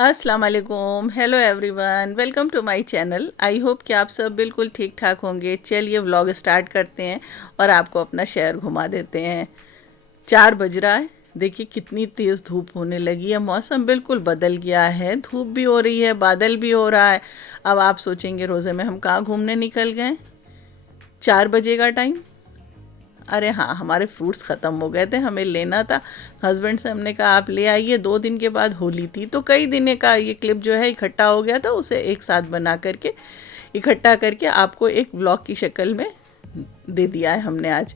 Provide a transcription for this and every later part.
अस्सलाम वालेकुम, hello everyone, welcome to my channel. I hope कि आप सब बिल्कुल ठीक ठाक होंगे। चलिए व्लॉग स्टार्ट करते हैं और आपको अपना शहर घुमा देते हैं। 4 बज रहा है, देखिए कितनी तेज़ धूप होने लगी है। मौसम बिल्कुल बदल गया है, धूप भी हो रही है, बादल भी हो रहा है। अब आप सोचेंगे रोज़े में हम कहाँ घूमने निकल गए। 4 बजे का टाइम, अरे हाँ, हमारे फ्रूट्स ख़त्म हो गए थे, हमें लेना था। हस्बैंड से हमने कहा आप ले आइए। 2 दिन के बाद होली थी तो कई दिन का ये क्लिप जो है इकट्ठा हो गया था, उसे एक साथ बना करके इकट्ठा करके आपको एक ब्लॉग की शक्ल में दे दिया है हमने आज।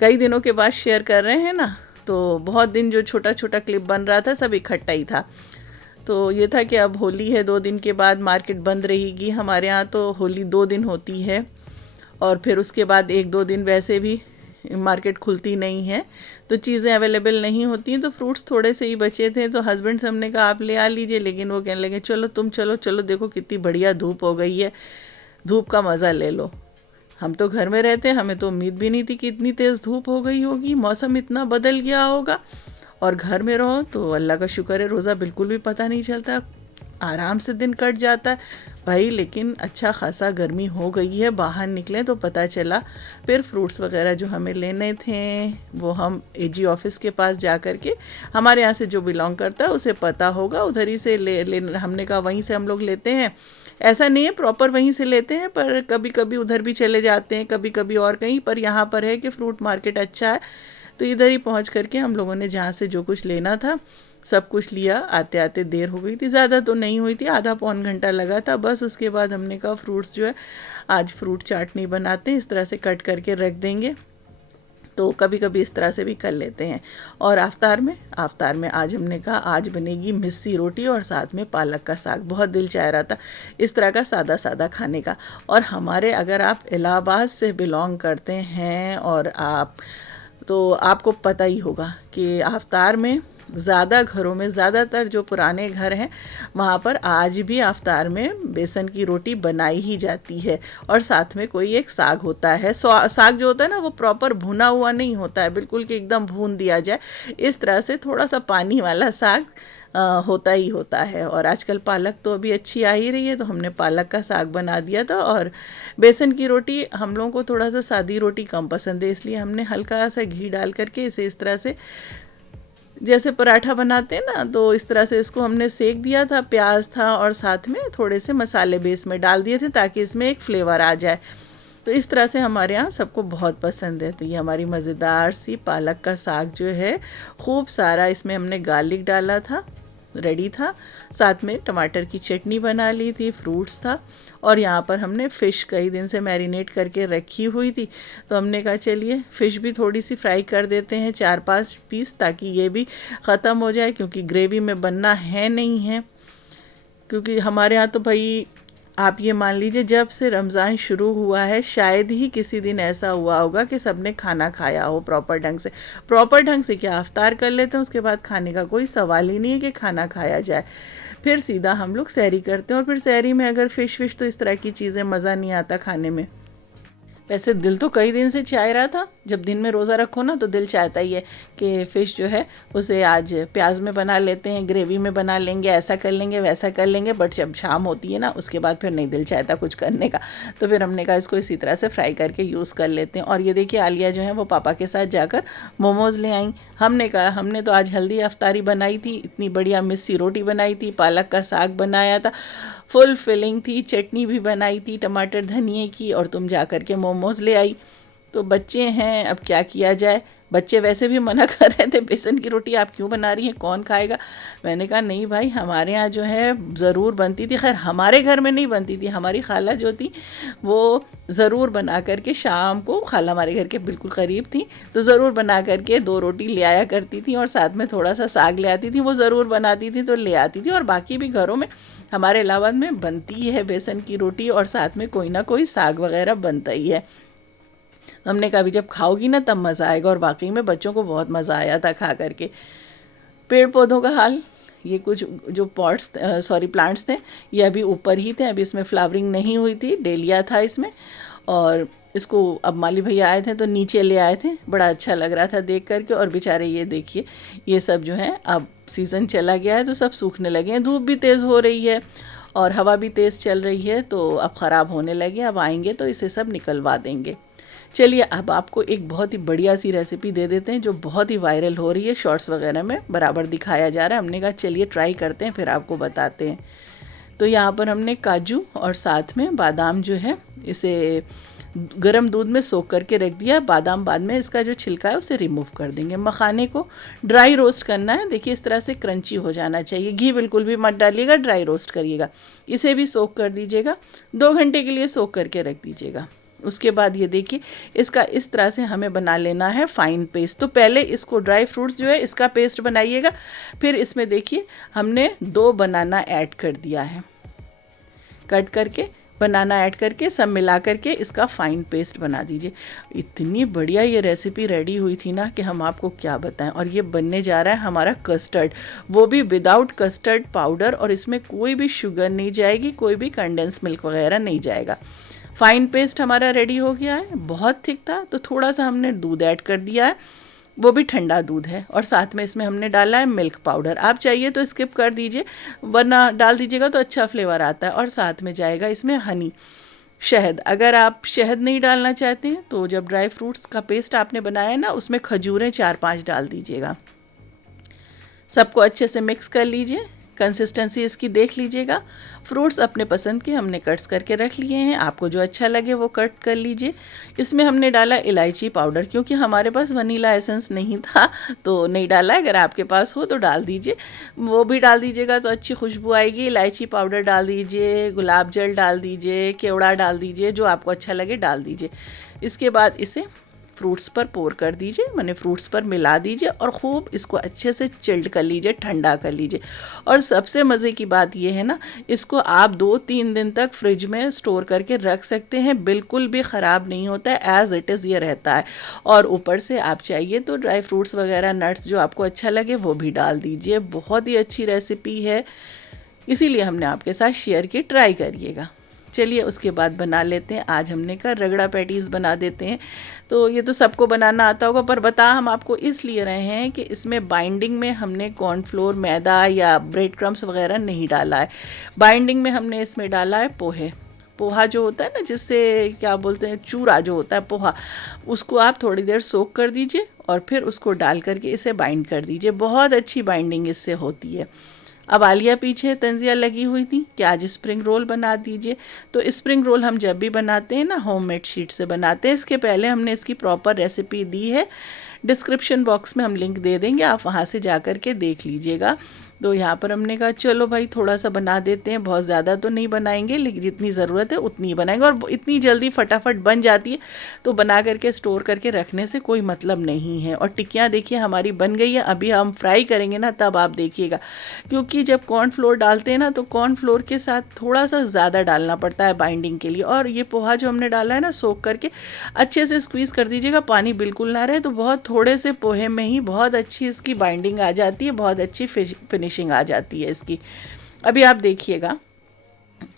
कई दिनों के बाद शेयर कर रहे हैं ना, तो बहुत दिन जो छोटा छोटा क्लिप बन रहा था सब इकट्ठा ही था। तो ये था कि अब होली है, 2 दिन के बाद मार्केट बंद रहेगी। हमारे यहाँ तो होली 2 दिन होती है और फिर उसके बाद 1-2 दिन वैसे भी मार्केट खुलती नहीं है, तो चीज़ें अवेलेबल नहीं होती हैं। तो फ्रूट्स थोड़े से ही बचे थे, तो हस्बैंड से हमने कहा आप ले आ लीजिए, लेकिन वो कहने लगे चलो तुम चलो चलो, देखो कितनी बढ़िया धूप हो गई है, धूप का मज़ा ले लो। हम तो घर में रहते हैं, हमें तो उम्मीद भी नहीं थी कि इतनी तेज़ धूप हो गई होगी, मौसम इतना बदल गया होगा। और घर में रहो तो अल्लाह का शुक्र है, रोज़ा बिल्कुल भी पता नहीं चलता, आराम से दिन कट जाता है भाई। लेकिन अच्छा खासा गर्मी हो गई है, बाहर निकले तो पता चला। फिर फ्रूट्स वगैरह जो हमें लेने थे वो हम एजी ऑफिस के पास जा कर के, हमारे यहाँ से जो बिलोंग करता है उसे पता होगा, उधर ही से ले हमने कहा वहीं से हम लोग लेते हैं। ऐसा नहीं है प्रॉपर वहीं से लेते हैं, पर कभी कभी उधर भी चले जाते हैं, कभी कभी और कहीं। पर यहाँ पर है कि फ्रूट मार्केट अच्छा है, तो इधर ही पहुँच करके हम लोगों ने जहाँ से जो कुछ लेना था सब कुछ लिया। आते आते देर हो गई थी, ज़्यादा तो नहीं हुई थी, आधा पौन घंटा लगा था बस। उसके बाद हमने कहा फ्रूट्स जो है आज फ्रूट चाट नहीं बनाते, इस तरह से कट करके रख देंगे। तो कभी कभी इस तरह से भी कर लेते हैं। और आफ्तार में आज हमने कहा आज बनेगी मिस्सी रोटी और साथ में पालक का साग। बहुत दिल चाह रहा था इस तरह का सादा सादा खाने का। और हमारे, अगर आप इलाहाबाद से बिलोंग करते हैं और आप, तो आपको पता ही होगा कि आफ्तार में ज़्यादा घरों में, ज़्यादातर जो पुराने घर हैं वहाँ पर आज भी आफ्तार में बेसन की रोटी बनाई ही जाती है। और साथ में कोई एक साग होता है। साग जो होता है ना वो प्रॉपर भुना हुआ नहीं होता है, बिल्कुल कि एकदम भून दिया जाए, इस तरह से थोड़ा सा पानी वाला साग होता ही होता है। और आजकल पालक तो अभी अच्छी आ ही रही है, तो हमने पालक का साग बना दिया था। और बेसन की रोटी हम लोगों को थोड़ा सा सादी रोटी कम पसंद है, इसलिए हमने हल्का सा घी डाल करके इसे इस तरह से, जैसे पराठा बनाते हैं ना, तो इस तरह से इसको हमने सेक दिया था। प्याज था और साथ में थोड़े से मसाले बेस में डाल दिए थे ताकि इसमें एक फ्लेवर आ जाए। तो इस तरह से हमारे यहाँ सबको बहुत पसंद है। तो ये हमारी मज़ेदार सी पालक का साग जो है, खूब सारा इसमें हमने गार्लिक डाला था, रेडी था। साथ में टमाटर की चटनी बना ली थी, फ्रूट्स था। और यहाँ पर हमने फ़िश कई दिन से मैरिनेट करके रखी हुई थी, तो हमने कहा चलिए फ़िश भी थोड़ी सी फ्राई कर देते हैं, 4-5 पीस, ताकि ये भी ख़त्म हो जाए, क्योंकि ग्रेवी में बनना है नहीं है। क्योंकि हमारे यहाँ तो भाई, आप ये मान लीजिए जब से रमज़ान शुरू हुआ है शायद ही किसी दिन ऐसा हुआ होगा कि सबने खाना खाया हो प्रॉपर ढंग से। प्रॉपर ढंग से क्या, अफ्तार कर लेते हैं, उसके बाद खाने का कोई सवाल ही नहीं है कि खाना खाया जाए। फिर सीधा हम लोग सहरी करते हैं, और फिर सहरी में अगर फ़िश विश तो इस तरह की चीज़ें मज़ा नहीं आता खाने में। वैसे दिल तो कई दिन से चाह रहा था, जब दिन में रोज़ा रखो ना तो दिल चाहता ही है कि फ़िश जो है उसे आज प्याज में बना लेते हैं, ग्रेवी में बना लेंगे, ऐसा कर लेंगे वैसा कर लेंगे। बट जब शाम होती है ना उसके बाद फिर नहीं दिल चाहता कुछ करने का। तो फिर हमने कहा इसको इसी तरह से फ्राई करके यूज़ कर लेते हैं। और ये देखिए आलिया जो है वो पापा के साथ जाकर मोमोज़ ले आई। हमने कहा हमने तो आज हेल्दी अफ्तारी बनाई थी, इतनी बढ़िया मिस्सी रोटी बनाई थी, पालक का साग बनाया था, फुल फिलिंग थी, चटनी भी बनाई थी टमाटर धनिए की, और तुम जा कर के मोमोज़ ले आई। तो बच्चे हैं, अब क्या किया जाए। बच्चे वैसे भी मना कर रहे थे, बेसन की रोटी आप क्यों बना रही हैं, कौन खाएगा। मैंने कहा नहीं भाई, हमारे यहाँ जो है ज़रूर बनती थी। खैर हमारे घर में नहीं बनती थी, हमारी खाला जो थी वो ज़रूर बना करके शाम को, खाला हमारे घर के बिल्कुल करीब थी, तो ज़रूर बना करके 2 रोटी ले आया करती थी, और साथ में थोड़ा सा साग ले आती थी। वो ज़रूर बनाती थी तो ले आती थी। और बाकी भी घरों में हमारे इलाहाबाद में बनती है बेसन की रोटी, और साथ में कोई ना कोई साग वगैरह बनता ही है। हमने कहा अभी जब खाओगी ना तब मज़ा आएगा। और वाकई में बच्चों को बहुत मज़ा आया था खा करके। पेड़ पौधों का हाल, ये कुछ जो प्लांट्स थे, ये अभी ऊपर ही थे, अभी इसमें फ्लावरिंग नहीं हुई थी, डेलिया था इसमें। और इसको अब माली भैया आए थे तो नीचे ले आए थे, बड़ा अच्छा लग रहा था देख करके। और बेचारे ये देखिए, ये सब जो है अब सीज़न चला गया है तो सब सूखने लगे हैं। धूप भी तेज़ हो रही है और हवा भी तेज़ चल रही है, तो अब ख़राब होने लगे। अब आएंगे तो इसे सब निकलवा देंगे। चलिए अब आपको एक बहुत ही बढ़िया सी रेसिपी दे देते हैं जो बहुत ही वायरल हो रही है, शॉर्ट्स वगैरह में बराबर दिखाया जा रहा है। हमने कहा चलिए ट्राई करते हैं, फिर आपको बताते हैं। तो यहाँ पर हमने काजू और साथ में बादाम जो है इसे गरम दूध में सोख करके रख दिया। बादाम बाद में इसका जो छिलका है उसे रिमूव कर देंगे। मखाने को ड्राई रोस्ट करना है, देखिए इस तरह से क्रंची हो जाना चाहिए। घी बिल्कुल भी मत डालिएगा, ड्राई रोस्ट करिएगा। इसे भी सोख कर दीजिएगा, 2 घंटे के लिए सोख करके रख दीजिएगा। उसके बाद ये देखिए, इसका इस तरह से हमें बना लेना है फ़ाइन पेस्ट। तो पहले इसको ड्राई फ्रूट्स जो है इसका पेस्ट बनाइएगा, फिर इसमें देखिए हमने 2 बनाना ऐड कर दिया है, कट करके बनाना ऐड करके सब मिला करके इसका फ़ाइन पेस्ट बना दीजिए। इतनी बढ़िया ये रेसिपी रेडी हुई थी ना कि हम आपको क्या बताएं। और ये बनने जा रहा है हमारा कस्टर्ड, वो भी विदाउट कस्टर्ड पाउडर, और इसमें कोई भी शुगर नहीं जाएगी, कोई भी कंडेंस मिल्क वगैरह नहीं जाएगा। फ़ाइन पेस्ट हमारा रेडी हो गया है। बहुत थिक था तो थोड़ा सा हमने दूध ऐड कर दिया है, वो भी ठंडा दूध है। और साथ में इसमें हमने डाला है मिल्क पाउडर। आप चाहिए तो स्किप कर दीजिए, वरना डाल दीजिएगा तो अच्छा फ्लेवर आता है। और साथ में जाएगा इसमें हनी, शहद। अगर आप शहद नहीं डालना चाहते हैं तो जब ड्राई फ्रूट्स का पेस्ट आपने बनाया है ना, उसमें खजूरें 4-5 डाल दीजिएगा। सबको अच्छे से मिक्स कर लीजिए। कंसिस्टेंसी इसकी देख लीजिएगा। फ्रूट्स अपने पसंद के हमने कट्स करके रख लिए हैं, आपको जो अच्छा लगे वो कट कर लीजिए। इसमें हमने डाला इलायची पाउडर, क्योंकि हमारे पास वनीला एसेंस नहीं था तो नहीं डाला। अगर आपके पास हो तो डाल दीजिए, वो भी डाल दीजिएगा तो अच्छी खुशबू आएगी। इलायची पाउडर डाल दीजिए, गुलाब जल डाल दीजिए, केवड़ा डाल दीजिए, जो आपको अच्छा लगे डाल दीजिए। इसके बाद इसे फ्रूट्स पर पोर कर दीजिए, मैंने फ्रूट्स पर मिला दीजिए और खूब इसको अच्छे से चिल्ड कर लीजिए, ठंडा कर लीजिए। और सबसे मज़े की बात ये है ना, इसको आप 2-3 दिन तक फ्रिज में स्टोर करके रख सकते हैं, बिल्कुल भी ख़राब नहीं होता है, एज़ इट इज़ ये रहता है। और ऊपर से आप चाहिए तो ड्राई फ्रूट्स वगैरह, नट्स जो आपको अच्छा लगे वो भी डाल दीजिए। बहुत ही अच्छी रेसिपी है, इसीलिए हमने आपके साथ शेयर की, ट्राई करिएगा। चलिए उसके बाद बना लेते हैं। आज हमने कहा रगड़ा पैटीज़ बना देते हैं। तो ये तो सबको बनाना आता होगा, पर बता हम आपको इसलिए रहे हैं कि इसमें बाइंडिंग में हमने कॉर्नफ्लोर, मैदा या ब्रेड क्रम्स वगैरह नहीं डाला है। बाइंडिंग में हमने इसमें डाला है पोहे। पोहा जो होता है ना, जिससे क्या बोलते हैं, चूरा जो होता है पोहा, उसको आप थोड़ी देर सोक कर दीजिए और फिर उसको डाल करके इसे बाइंड कर दीजिए। बहुत अच्छी बाइंडिंग इससे होती है। अब आलिया पीछे तंजिया लगी हुई थी कि आज स्प्रिंग रोल बना दीजिए। तो स्प्रिंग रोल हम जब भी बनाते हैं ना, होममेड शीट से बनाते हैं। इसके पहले हमने इसकी प्रॉपर रेसिपी दी है, डिस्क्रिप्शन बॉक्स में हम लिंक दे देंगे, आप वहाँ से जा कर के देख लीजिएगा। तो यहाँ पर हमने कहा चलो भाई थोड़ा सा बना देते हैं, बहुत ज़्यादा तो नहीं बनाएंगे, लेकिन जितनी ज़रूरत है उतनी ही बनाएंगे। और इतनी जल्दी फटाफट बन जाती है तो बना करके स्टोर करके रखने से कोई मतलब नहीं है। और टिक्कियाँ देखिए हमारी बन गई है, अभी हम फ्राई करेंगे ना तब आप देखिएगा, क्योंकि जब कॉर्नफ्लोर डालते हैं ना तो कॉर्नफ्लोर के साथ थोड़ा सा ज़्यादा डालना पड़ता है बाइंडिंग के लिए। और ये पोहा जो हमने डाला है ना, सोक करके अच्छे से स्क्वीज़ कर दीजिएगा, पानी बिल्कुल ना रहे, तो बहुत थोड़े से पोहे में ही बहुत अच्छी इसकी बाइंडिंग आ जाती है, बहुत अच्छी फिनिशिंग आ जाती है इसकी। अभी आप देखिएगा।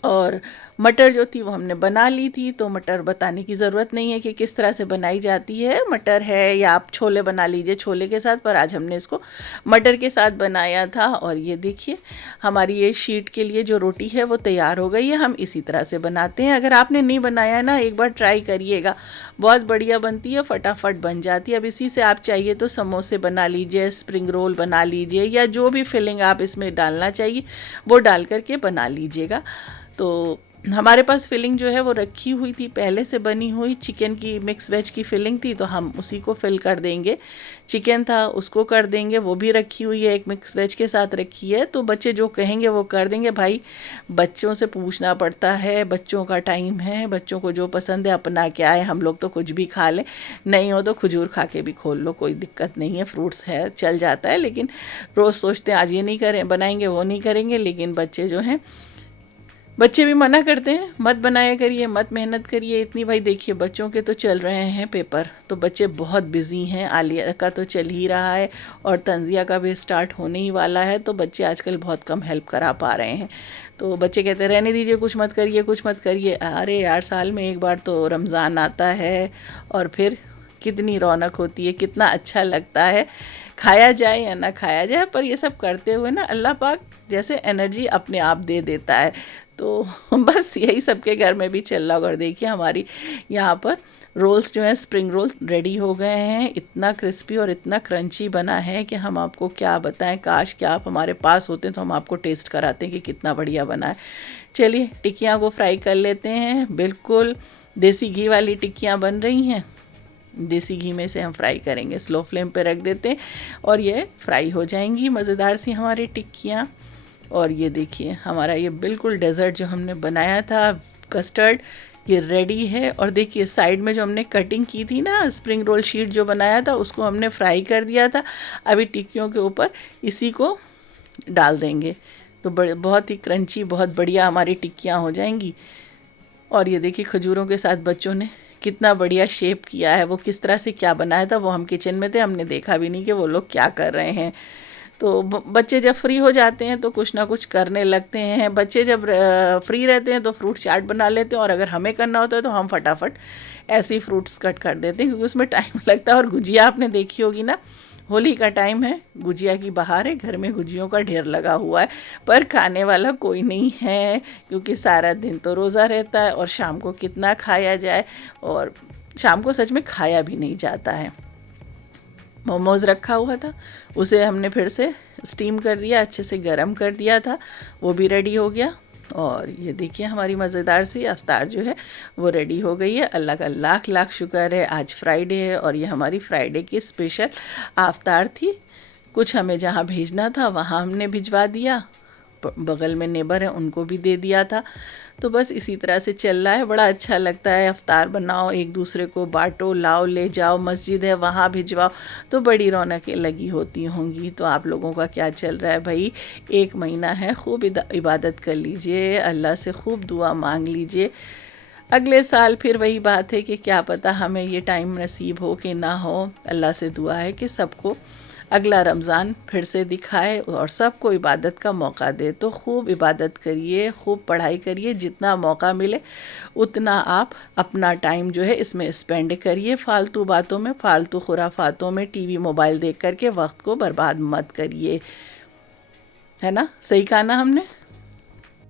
और मटर जो थी वो हमने बना ली थी, तो मटर बताने की ज़रूरत नहीं है कि किस तरह से बनाई जाती है। मटर है या आप छोले बना लीजिए छोले के साथ, पर आज हमने इसको मटर के साथ बनाया था। और ये देखिए हमारी ये शीट के लिए जो रोटी है वो तैयार हो गई है। हम इसी तरह से बनाते हैं। अगर आपने नहीं बनाया है ना, एक बार ट्राई करिएगा, बहुत बढ़िया बनती है, फटाफट बन जाती है। अब इसी से आप चाहिए तो समोसे बना लीजिए, स्प्रिंग रोल बना लीजिए, या जो भी फिलिंग आप इसमें डालना चाहिए वो डाल करके बना लीजिएगा। तो हमारे पास फिलिंग जो है वो रखी हुई थी, पहले से बनी हुई चिकन की मिक्स वेज की फिलिंग थी, तो हम उसी को फिल कर देंगे। चिकन था उसको कर देंगे, वो भी रखी हुई है, एक मिक्स वेज के साथ रखी है। तो बच्चे जो कहेंगे वो कर देंगे। भाई बच्चों से पूछना पड़ता है, बच्चों का टाइम है, बच्चों को जो पसंद है अपना क्या है, हम लोग तो कुछ भी खा लें, नहीं हो तो खजूर खा के भी खोल लो, कोई दिक्कत नहीं है, फ्रूट्स है चल जाता है। लेकिन रोज़ सोचते हैं आज ये नहीं करें बनाएंगे, वो नहीं करेंगे, लेकिन बच्चे जो हैं बच्चे भी मना करते हैं, मत बनाया करिए, मत मेहनत करिए इतनी। भाई देखिए बच्चों के तो चल रहे हैं पेपर, तो बच्चे बहुत बिजी हैं। आलिया का तो चल ही रहा है और तंजिया का भी स्टार्ट होने ही वाला है, तो बच्चे आजकल बहुत कम हेल्प करा पा रहे हैं। तो बच्चे कहते हैं रहने दीजिए, कुछ मत करिए, कुछ मत करिए। अरे यार, साल में एक बार तो रमज़ान आता है और फिर कितनी रौनक होती है, कितना अच्छा लगता है। खाया जाए या ना खाया जाए, पर ये सब करते हुए ना अल्लाह पाक जैसे एनर्जी अपने आप दे देता है। तो बस यही सबके घर में भी चल रहा होगा। और देखिए हमारी यहाँ पर रोल्स जो हैं, स्प्रिंग रोल रेडी हो गए हैं। इतना क्रिस्पी और इतना क्रंची बना है कि हम आपको क्या बताएं। काश कि आप हमारे पास होते तो हम आपको टेस्ट कराते हैं कि कितना बढ़िया बना है। चलिए टिक्कियाँ को फ्राई कर लेते हैं। बिल्कुल देसी घी वाली टिक्कियाँ बन रही हैं। देसी घी में से हम फ्राई करेंगे, स्लो फ्लेम पे रख देते हैं और ये फ्राई हो जाएंगी मज़ेदार सी हमारी टिक्कियाँ। और ये देखिए हमारा ये बिल्कुल डेज़र्ट जो हमने बनाया था कस्टर्ड, ये रेडी है। और देखिए साइड में जो हमने कटिंग की थी ना, स्प्रिंग रोल शीट जो बनाया था उसको हमने फ्राई कर दिया था। अभी टिक्कियों के ऊपर इसी को डाल देंगे तो बहुत ही क्रंची, बहुत बढ़िया हमारी टिक्कियाँ हो जाएंगी। और ये देखिए खजूरों के साथ बच्चों ने कितना बढ़िया शेप किया है। वो किस तरह से क्या बनाया था वो हम किचन में थे, हमने देखा भी नहीं कि वो लोग क्या कर रहे हैं। तो बच्चे जब फ्री हो जाते हैं तो कुछ ना कुछ करने लगते हैं। बच्चे जब फ्री रहते हैं तो फ्रूट चाट बना लेते हैं, और अगर हमें करना होता है तो हम फटाफट ऐसे ही फ्रूट्स कट कर देते हैं, क्योंकि उसमें टाइम लगता है। और गुजिया आपने देखी होगी ना, होली का टाइम है, गुजिया की बहार है, घर में गुजियों का ढेर लगा हुआ है, पर खाने वाला कोई नहीं है, क्योंकि सारा दिन तो रोज़ा रहता है और शाम को कितना खाया जाए, और शाम को सच में खाया भी नहीं जाता है। मोमोज़ रखा हुआ था, उसे हमने फिर से स्टीम कर दिया, अच्छे से गरम कर दिया था, वो भी रेडी हो गया। और ये देखिए हमारी मज़ेदार सी अफ्तार जो है वो रेडी हो गई है। अल्लाह का लाख लाख शुक्र है, आज फ्राइडे है और ये हमारी फ्राइडे की स्पेशल अफ्तार थी। कुछ हमें जहाँ भेजना था वहाँ हमने भिजवा दिया, बगल में नेबर है उनको भी दे दिया था। तो बस इसी तरह से चल रहा है। बड़ा अच्छा लगता है, अफ्तार बनाओ, एक दूसरे को बांटो, लाओ ले जाओ, मस्जिद है वहाँ भिजवाओ, तो बड़ी रौनकें लगी होती होंगी। तो आप लोगों का क्या चल रहा है भाई? एक महीना है, खूब इबादत कर लीजिए, अल्लाह से खूब दुआ मांग लीजिए। अगले साल फिर वही बात है कि क्या पता हमें ये टाइम नसीब हो कि ना हो। अल्लाह से दुआ है कि सबको अगला रमज़ान फिर से दिखाए और सबको इबादत का मौका दे। तो खूब इबादत करिए, खूब पढ़ाई करिए, जितना मौका मिले उतना आप अपना टाइम जो है इसमें स्पेंड करिए। फालतू बातों में, फालतू खुराफातों में, टीवी मोबाइल देख करके वक्त को बर्बाद मत करिए, है ना? सही कहा ना हमने?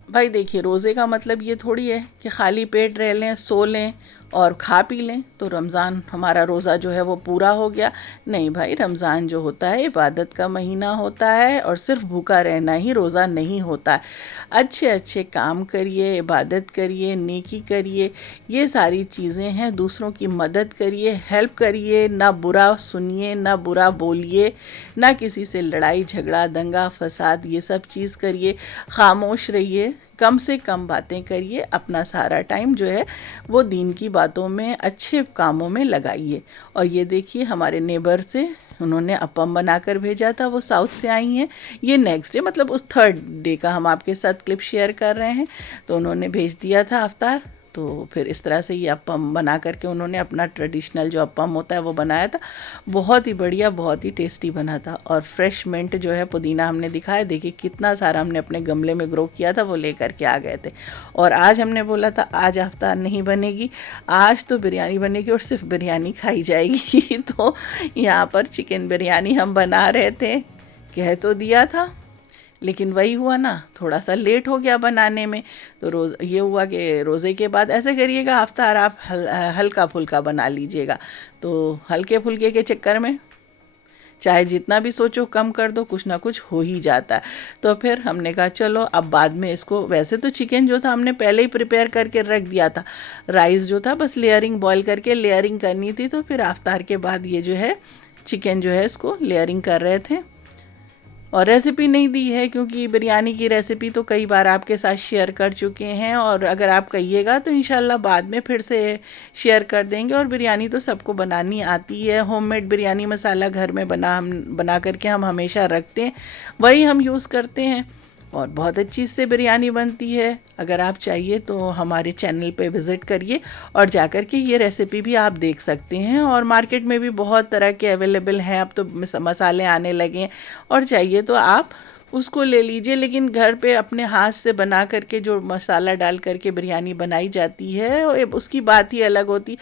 भाई देखिए रोज़े का मतलब ये थोड़ी है कि खाली पेट रह लें, सो लें और खा पी लें तो रमज़ान हमारा रोज़ा जो है वो पूरा हो गया। नहीं भाई, रमज़ान जो होता है इबादत का महीना होता है, और सिर्फ भूखा रहना ही रोज़ा नहीं होता है। अच्छे अच्छे काम करिए, इबादत करिए, नेकी करिए, ये सारी चीज़ें हैं। दूसरों की मदद करिए, हेल्प करिए, ना बुरा सुनिए, ना बुरा बोलिए, ना किसी से लड़ाई झगड़ा दंगा फसाद ये सब चीज़ करिए। खामोश रहिए, कम से कम बातें करिए, अपना सारा टाइम जो है वो दीन की बातों में, अच्छे कामों में लगाइए। और ये देखिए हमारे नेबर से उन्होंने अपम बनाकर भेजा था, वो साउथ से आई हैं। ये नेक्स्ट डे मतलब उस थर्ड डे का हम आपके साथ क्लिप शेयर कर रहे हैं। तो उन्होंने भेज दिया था अफ्तार, तो फिर इस तरह से ये अपम बना करके उन्होंने अपना ट्रेडिशनल जो अपम होता है वो बनाया था। बहुत ही बढ़िया, बहुत ही टेस्टी बना था। और फ्रेश मिंट जो है, पुदीना हमने दिखाया, देखिए कितना सारा हमने अपने गमले में ग्रो किया था, वो लेकर के आ गए थे। और आज हमने बोला था आज अफ्तार नहीं बनेगी, आज तो बिरयानी बनेगी और सिर्फ बिरयानी खाई जाएगी। तो यहाँ पर चिकन बिरयानी हम बना रहे थे, कह तो दिया था, लेकिन वही हुआ ना, थोड़ा सा लेट हो गया बनाने में। तो ये हुआ कि रोज़े के बाद ऐसे करिएगा, अफ्तार आप हल्का फुल्का बना लीजिएगा। तो हल्के फुल्के के चक्कर में चाहे जितना भी सोचो कम कर दो, कुछ ना कुछ हो ही जाता है। तो फिर हमने कहा चलो अब बाद में इसको, वैसे तो चिकन जो था हमने पहले ही प्रिपेयर करके रख दिया था, राइस जो था बस लेयरिंग बॉईल करके लेयरिंग करनी थी। तो फिर अफ्तार के बाद ये जो है चिकन जो है इसको लेयरिंग कर रहे थे। और रेसिपी नहीं दी है, क्योंकि बिरयानी की रेसिपी तो कई बार आपके साथ शेयर कर चुके हैं, और अगर आप कहिएगा तो इंशाल्लाह बाद में फिर से शेयर कर देंगे। और बिरयानी तो सबको बनानी आती है, होममेड बिरयानी मसाला घर में बना करके हम हमेशा रखते हैं, वही हम यूज़ करते हैं। और बहुत अच्छी इससे बिरयानी बनती है। अगर आप चाहिए तो हमारे चैनल पे विज़िट करिए और जाकर के ये रेसिपी भी आप देख सकते हैं। और मार्केट में भी बहुत तरह के अवेलेबल हैं, अब तो मसाले आने लगे हैं, और चाहिए तो आप उसको ले लीजिए। लेकिन घर पे अपने हाथ से बना करके जो मसाला डाल करके बिरयानी बनाई जाती है उसकी बात ही अलग होती।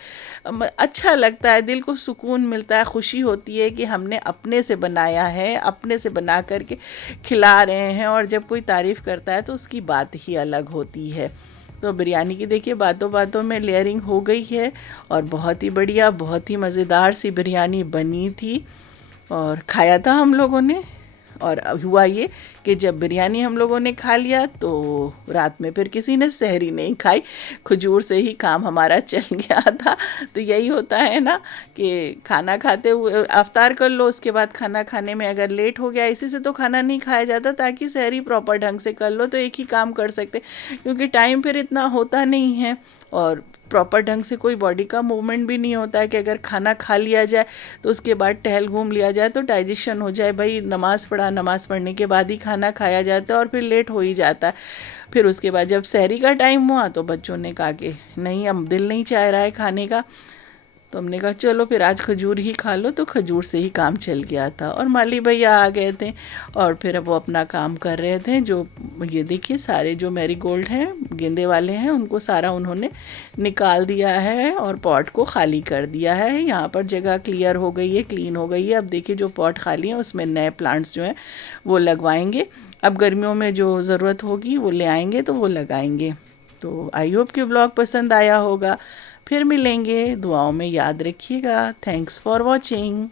अच्छा लगता है, दिल को सुकून मिलता है, खुशी होती है कि हमने अपने से बनाया है, अपने से बना करके खिला रहे हैं, और जब कोई तारीफ़ करता है तो उसकी बात ही अलग होती है। तो बिरयानी की देखिए बातों बातों में लेयरिंग हो गई है, और बहुत ही बढ़िया, बहुत ही मज़ेदार सी बिरयानी बनी थी और खाया था हम लोगों ने। और हुआ ये कि जब बिरयानी हम लोगों ने खा लिया तो रात में फिर किसी ने सहरी नहीं खाई, खजूर से ही काम हमारा चल गया था। तो यही होता है ना कि खाना खाते हुए अफ्तार कर लो, उसके बाद खाना खाने में अगर लेट हो गया, इसी से तो खाना नहीं खाया जाता, ताकि सहरी प्रॉपर ढंग से कर लो तो एक ही काम कर सकते, क्योंकि टाइम फिर इतना होता नहीं है और प्रॉपर ढंग से कोई बॉडी का मूवमेंट भी नहीं होता है कि अगर खाना खा लिया जाए तो उसके बाद टहल घूम लिया जाए तो डाइजेशन हो जाए। भाई नमाज़ पढ़ा, नमाज़ पढ़ने के बाद ही खाना खाया जाता है और फिर लेट हो ही जाता है। फिर उसके बाद जब सहरी का टाइम हुआ तो बच्चों ने कहा कि नहीं, अब दिल नहीं चाह रहा है खाने का, तो हमने कहा चलो फिर आज खजूर ही खा लो, तो खजूर से ही काम चल गया था। और माली भैया आ गए थे और फिर अब वो अपना काम कर रहे थे। जो ये देखिए सारे जो मैरीगोल्ड हैं, गेंदे वाले हैं, उनको सारा उन्होंने निकाल दिया है और पॉट को खाली कर दिया है। यहाँ पर जगह क्लियर हो गई है, क्लीन हो गई है। अब देखिए जो पॉट खाली है उसमें नए प्लांट्स जो हैं वो लगवाएंगे। अब गर्मियों में जो ज़रूरत होगी वो ले आएंगे तो वो लगाएंगे। तो आई होप कि व्लॉग पसंद आया होगा। फिर मिलेंगे, दुआओं में याद रखिएगा। Thanks for watching.